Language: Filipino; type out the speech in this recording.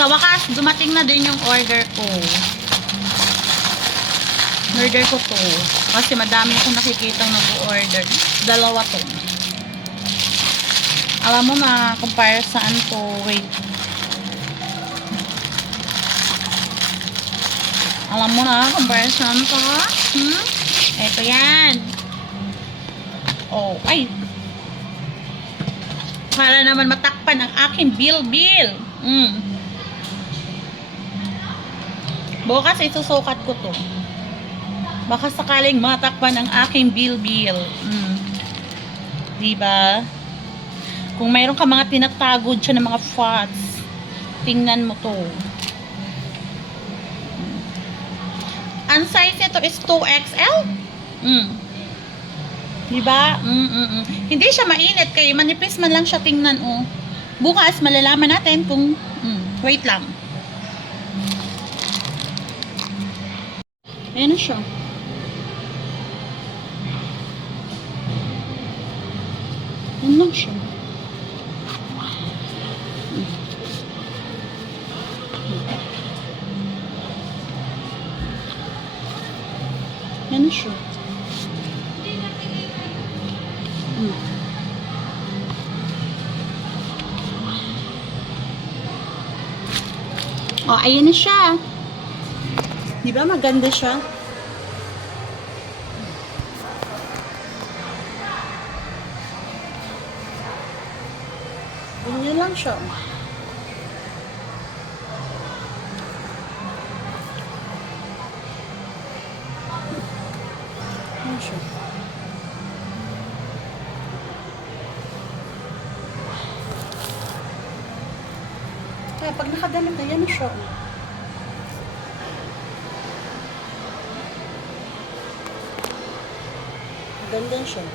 Sa wakas, dumating na din yung order ko. Order ko to. Kasi madami akong nakikitang nag-order. Dalawa to. Alam mo na kung para saan to. Wait. Alam mo na kung para saan to. Ito yan. Oh, ay. Para naman matakpan ang aking bill. Bukas isusukat ko to. Baka sakaling matakpan ang aking bill. Diba? Kung mayroon ka mga tinatago dyan ng mga fats, tingnan mo to. Ang size nito is 2XL. Diba? Hindi siya mainit kaya manipis man lang siya, tingnan oh. Bukas malalaman natin kung wait lang. Ayan na siya. Ayan lang siya. Ayan na siya. Oh, ayan na siya. Di ba maganda siya? Ganyan lang siya. Ayan siya. Kaya pag nakadamit na, yan na siya. Ganda siya.